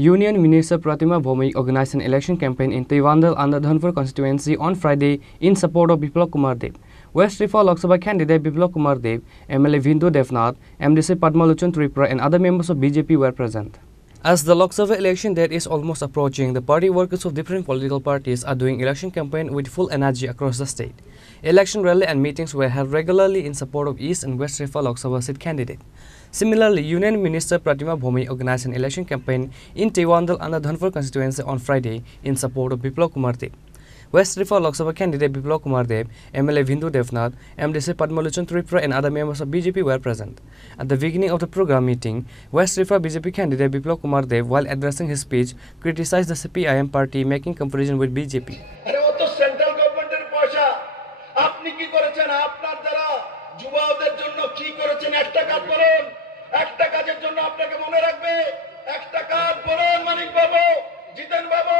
Union Minister Pratima Bhomik organized an election campaign in Tewandal under Dhanpur constituency on Friday in support of Biplab Kumar Deb. West Rifa Lok Sabha candidate Biplab Kumar Deb, MLA Vindu Devnath, MDC Padmalochan Tripura and other members of BJP were present. As the Lok Sabha election date is almost approaching, the party workers of different political parties are doing election campaign with full energy across the state. Election rally and meetings were held regularly in support of East and West Rifa Lok Sabha seat candidate. Similarly, Union Minister Pratima Bhomik organized an election campaign in Tewandal under Dhanpur constituency on Friday in support of Biplab Kumar Deb. West Rifa Lok Sabha candidate Biplab Kumar Deb, MLA Vindu Devnath, MDC Padmalochan Tripura and other members of BJP were present. At the beginning of the program meeting, West Rifa BJP candidate Biplab Kumar Deb, while addressing his speech, criticized the CPIM party making comparison with BJP. একটা কাজের জন্য আপনাকে মনে রাখবে, একটা কাজ বলুন মানিক বাবু, জিতেন বাবু,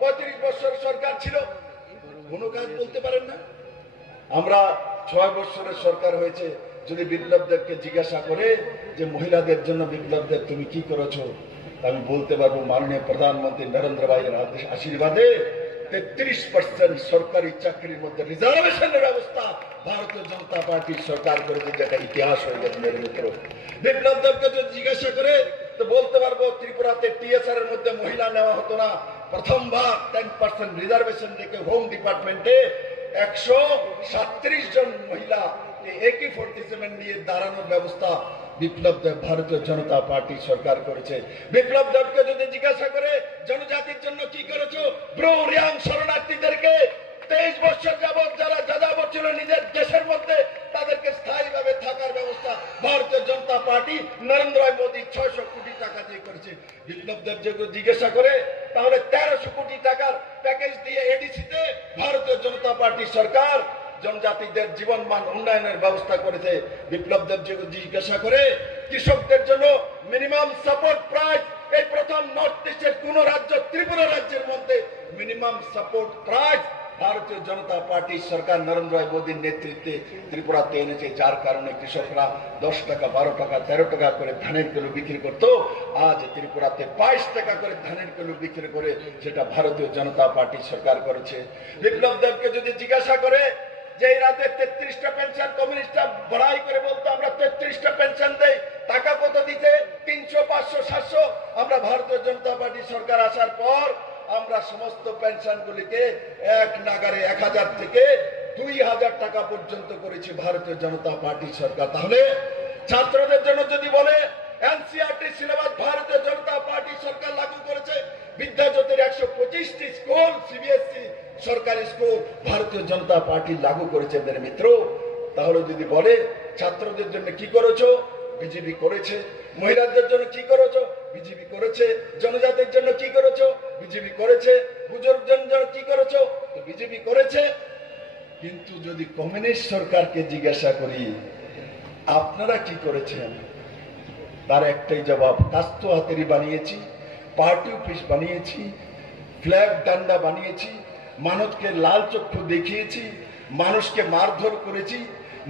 35 বছর সরকার ছিল, কোনো কাজ বলতে পারেন না। আমরা 6 বছরের সরকার হয়েছে, যদি বিপ্লব দেবকে জিজ্ঞাসা করে যে মহিলাদের জন্য বিপ্লব দেব তুমি কি করেছো, আমি বলতে পারবো মাননীয় প্রধানমন্ত্রী নরেন্দ্র ভাইয়ের আশীর্বাদে 33% সরকারি চাকরির মধ্যে রিজার্ভেশনের ব্যবস্থা ভারতীয় জনতা পার্টির সরকার করেছে, যেটা ইতিহাস হয়ে গেছে মেরে মিত্র। বিপ্লব দেবকে যদি জিজ্ঞাসা করে তো বলতে পারবো ত্রিপুরাতে টিএসআর এর মধ্যে মহিলা নেওয়া হতো না, প্রথমবার 10% রিজার্ভেশন রেখে হোম ডিপার্টমেন্টে 137 জন মহিলা AK-47 নিয়ে দাঁড়ানোর ব্যবস্থা বিপ্লব দেব ভারতীয় জনতা পার্টি সরকার করেছে। বিপ্লব দেবকে যদি জিজ্ঞাসা করে জনজাতির জন্য কি করেছো, ব্রু রিয়াং শরণার্থীদেরকে 23 বছর যাবত যারা যাযাবর ছিল নিজের দেশের মধ্যে, তাদেরকে স্থায়ীভাবে থাকার ব্যবস্থা ভারতীয় জনতা পার্টি নরেন্দ্র মোদী 600 কোটি টাকা দিয়ে করেছে। বিপ্লব দেব যদি জিজ্ঞাসা করে তাহলে 1300 কোটি টাকার প্যাকেজ দিয়ে এডিসিতে ভারতীয় জনতা পার্টি সরকার জনজাতিদের জীবনমান উন্নয়নের ব্যবস্থা করেছে। বিপ্লব দেব যদি জিজ্ঞাসা করে কৃষকদের জন্য মিনিমাম সাপোর্ট প্রাইস, এই প্রথম নর্থ ইস্টের কোন রাজ্য ত্রিপুরা রাজ্যের মধ্যে মিনিমাম সাপোর্ট প্রাইস ভারতীয় জনতা পার্টি সরকার নরেন্দ্র মোদীর নেতৃত্বে ত্রিপুরাতে এনেছে, যার কারণে কৃষকরা 10 টাকা 12 টাকা 13 টাকা করে ধানের কিলো বিক্রি করত, আজ ত্রিপুরাতে 22 টাকা করে ধানের কিলো বিক্রি করে, সেটা ভারতীয় জনতা পার্টি সরকার করেছে। বিপ্লব দেবকে যদি জিজ্ঞাসা করে যে এই রাতে 33টা পেনশন কমিউনিস্টরা বড়াই করে বলতো আমরা 33টা পেনশন দেই, টাকা কত দিতে 300 500 700, আমরা ভারতীয় জনতা পার্টি সরকার আসার পর আমরা সমস্ত পেনশনগুলিকে এক নাগারে 1000 থেকে 2000 টাকা পর্যন্ত করেছি ভারতীয় জনতা পার্টি সরকার। তাহলে ছাত্রদের জন্য যদি বলে এনসিইআরটি সিলেবাস ভারতীয় জনতা পার্টি সরকার লাগু করেছে, বিদ্যাজ্যোতির 125টি স্কুল সিবিএসই সরকারি স্কুল ভারতীয় জনতা পার্টি লাগু করেছে মেরে মিত্র। তাহলে যদি বলে ছাত্রদের জন্য কি করেছো, বিজেপি করেছে, মহিলাদের জন্য কি করেছো, বিজেপি করেছে, জনজাতির জন্য কি করেছো, বিজেপি করেছে, বুজুর্গদের জন্য কি করেছো, তো বিজেপি করেছে। কিন্তু যদি কমিউনিস্ট সরকারকে জিজ্ঞাসা করি আপনারা কি করেছেন, তার একটাই জবাব, কাস্তো হাতেরি বানিয়েছি, পার্টি অফিস বানিয়েছি, ফ্ল্যাগ ডান্ডা বানিয়েছি, মানুষকে লাল চক্ষু দেখিয়েছি, মানুষকে মারধর করেছি,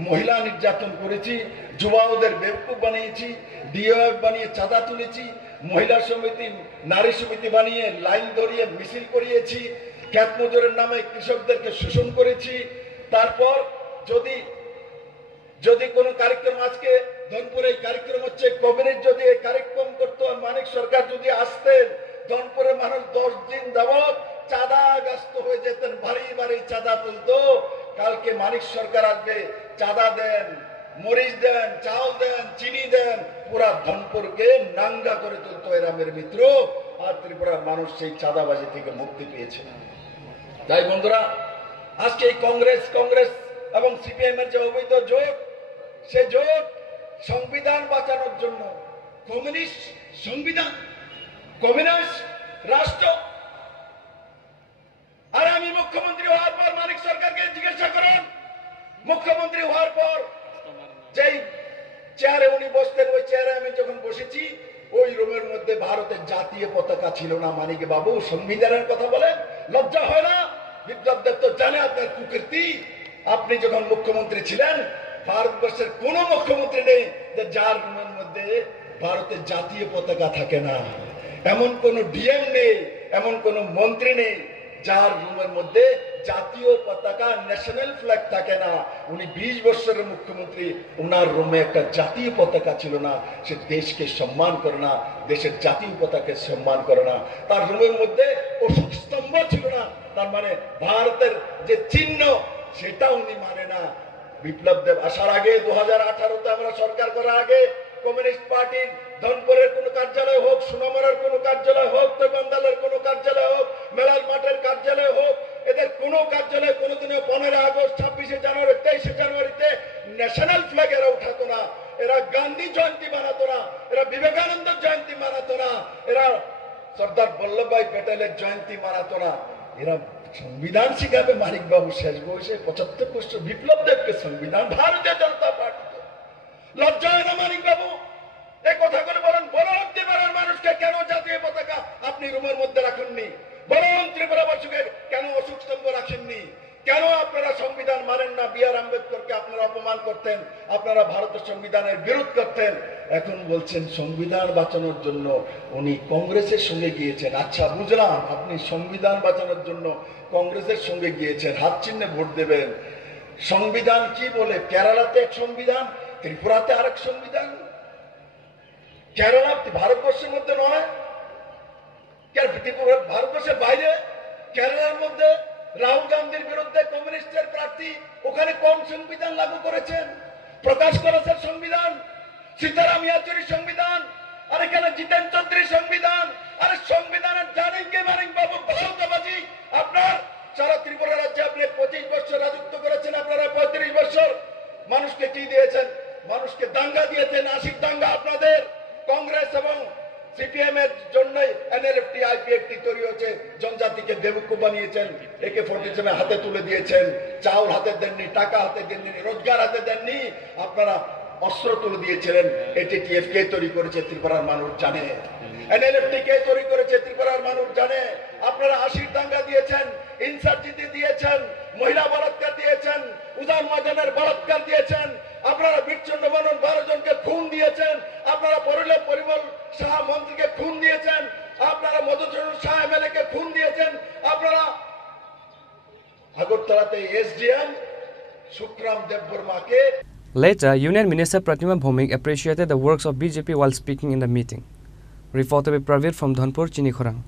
মহিলা নির্যাতন করেছি, যুবাদের বেবকুফ বানিয়েছি, ডিওএফ বানিয়ে চাঁদা তুলেছি, মহিলা সমিতি নারী সমিতি বানিয়ে লাইন ধরিয়ে মিছিল করিয়েছি, খ্যাত মজুরের নামে কৃষকদেরকে শোষণ করেছি। তারপর যদি কোনো কার্যক্রম, আজকে ধনপুরে এই কার্যক্রম হচ্ছে, কমিউনিস্ট যদি এই কার্যক্রম করতো, মানিক সরকার যদি আসতেন, ধনপুরের মানুষ 10 দিন যাবত চাঁদাগ্রস্ত হয়ে যেতেন, ভারী ভারী চাঁদা তুলতো। কালকে মানিক সরকার আসবে, চাঁদা দেন, মরিচ দেন, চাল দেন, চিনি দেন, পুরা ধনপুরকে নাঙ্গা করে তুলতো এরা মেরে মিত্র। আর ত্রিপুরার মানুষ সেই চাঁদাবাজি থেকে মুক্তি পেয়েছে। তাই বন্ধুরা, আজকে এই কংগ্রেস এবং সিপিএম এর যে অবৈধ জোট, সে জোট সংবিধান বাঁচানোর জন্য, কমিউনিস্ট সংবিধান, কমিউনিস্ট রাষ্ট্র। আর আমি মুখ্যমন্ত্রী হওয়ার পর মানিক সরকারকে জিজ্ঞাসা করেন, মুখ্যমন্ত্রী হওয়ার পর যেই চেয়ারে উনি বসতেন, ওই চেয়ারে আমি যখন বসেছি, ওই রুমের মধ্যে ভারতের জাতীয় পতাকা ছিল না। মানিক বাবু সংবিধানের কথা বলেন, লজ্জা হয় না? বিপ্লব দেব তো জানে আপনার কুকীর্তি। আপনি যখন মুখ্যমন্ত্রী ছিলেন, ভারতবর্ষের কোন মুখ্যমন্ত্রী নেই যে যার রুমের মধ্যে ভারতের জাতীয় পতাকা থাকে না। এমন কোন ডিএম নেই, এমন কোন মন্ত্রী নেই যার রুমের মধ্যে জাতীয় পতাকা ন্যাশনাল ফ্ল্যাগ থাকে না। উনি 20 বছরের মুখ্যমন্ত্রী, ওনার রুমে একটা জাতীয় পতাকা ছিল না। সে দেশকে সম্মান করে না, দেশের জাতীয় পতাকাকে সম্মান করে না। তার রুমের মধ্যে অশোক স্তম্ভ ছিল না, তার মানে ভারতের যে চিহ্ন সেটা উনি মানে না। বিপ্লব দেব আসার আগে 2018-তে আমরা সরকার করার আগে কমিউনিস্ট পার্টির ধনপুরের কোন কার্যালয় হোক, সুনামুড়ার কোন কার্যালয় হোক, তৈবান্দালের কোন কার্যালয় হোক, মেলাল মাঠের কার্যালয় হোক, এদের কোন কার্যালয় কোনদিনও 15 আগস্ট, 26শে জানুয়ারি, 23শে জানুয়ারিতে ন্যাশনাল ফ্ল্যাগ এরা উঠাতো না। এরা গান্ধী জয়ন্তী মানাতো না, এরা বিবেকানন্দ জয়ন্তী মানাতো না, এরা সর্দার বল্লভভাই প্যাটেলের জয়ন্তী মানাতো না। এরা সংবিধান শিখাবে মানিক বাবু শেষ বয়সে 75 বছর বিপ্লব দেবকে সংবিধান, ভারতীয় জনতা পার্টি। লজ্জা হয় না মানিক বাবু এই কথাগুলো বলেন? বলুন ত্রিপুরার মানুষকে কেন জাতীয় পতাকা আপনি রুমের মধ্যে রাখেননি? বলুন ত্রিপুরাবাসীকে কেন অশোক স্তম্ভ রাখেননি? কেন আপনারা সংবিধান মানেন না? বি আর আম্বেদকরকে আপনারা অপমান করতেন, আপনারা ভারতের সংবিধানের বিরোধ করতেন। এখন বলছেন সংবিধান বাঁচানোর জন্য উনি কংগ্রেসের সঙ্গে গিয়েছেন। আচ্ছা বুঝলাম, আপনি সংবিধান বাঁচানোর জন্য কংগ্রেসের সঙ্গে গিয়েছেন, হাত চিহ্নে ভোট দেবেন। সংবিধান কি বলে? কেরালাতে এক সংবিধান, ত্রিপুরাতে আরেক সংবিধান। কেরালা ভারতবর্ষের মধ্যে নয়, ত্রিপুরা ভারতবর্ষের বাইরে। কেরালার মধ্যে রাহুল গান্ধীর বিরুদ্ধে কমিউনিস্টের প্রার্থী, ওখানে কোন সংবিধান লাগু করেছেন? প্রকাশ করেছেন সংবিধান, সীতারাম ইয়াচুরির সংবিধান, আর এখানে জিতেন চৌধুরীর সংবিধান। আরে সংবিধানের জানেন কে মানিক বাবু? ভারতবাসী। আপনার সারা ত্রিপুরা রাজ্যে আপনি 25 বছর রাজত্ব করেছেন, আপনারা 35 বছর মানুষকে কি দিয়েছেন? মানুষকে দাঙ্গা দিয়েছেন, 80 দাঙ্গা আপনাদের। কংগ্রেস এবং সিপিএম এর জন্যই এনএলএফটি আইপিএফটি তৈরি হয়েছে। জনজাতিকে বেবুকুফ বানিয়েছেন, AK-47 হাতে তুলে দিয়েছেন, চাউল হাতে দেননি, টাকা হাতে দেননি, রোজগার হাতে দেননি, আপনারা অস্ত্র তুলে দিয়েছিলেন। এটিটিএফ কে তৈরি করেছে ত্রিপুরার মানুষ জানে, এনএলএফটি কে তৈরি করেছে ত্রিপুরার মানুষ জানে। আপনারা 80 দাঙ্গা দিয়েছেন, ইনসার্জিটি দিয়েছেন, মহিলা বলাৎকার দিয়েছেন, উদার মহাজনের বলাৎকার দিয়েছেন, আপনারা বীরচন্দ্র মেনন 12 জনকে খুন দিয়েছেন, আপনারা পরিমল শাহ মন্ত্রীকে খুন দিয়েছেন, আপনারা মধুসূদন শাহ এমএলএ কে খুন দিয়েছেন, আপনারা আগরতলাতে SDM Sukhram দেববর্মাকে। Later, Union Minister Pratima Bhomik appreciated the works of BJP while speaking in the meeting. Reported by Pravir from Dhanpur, Chinikhorang.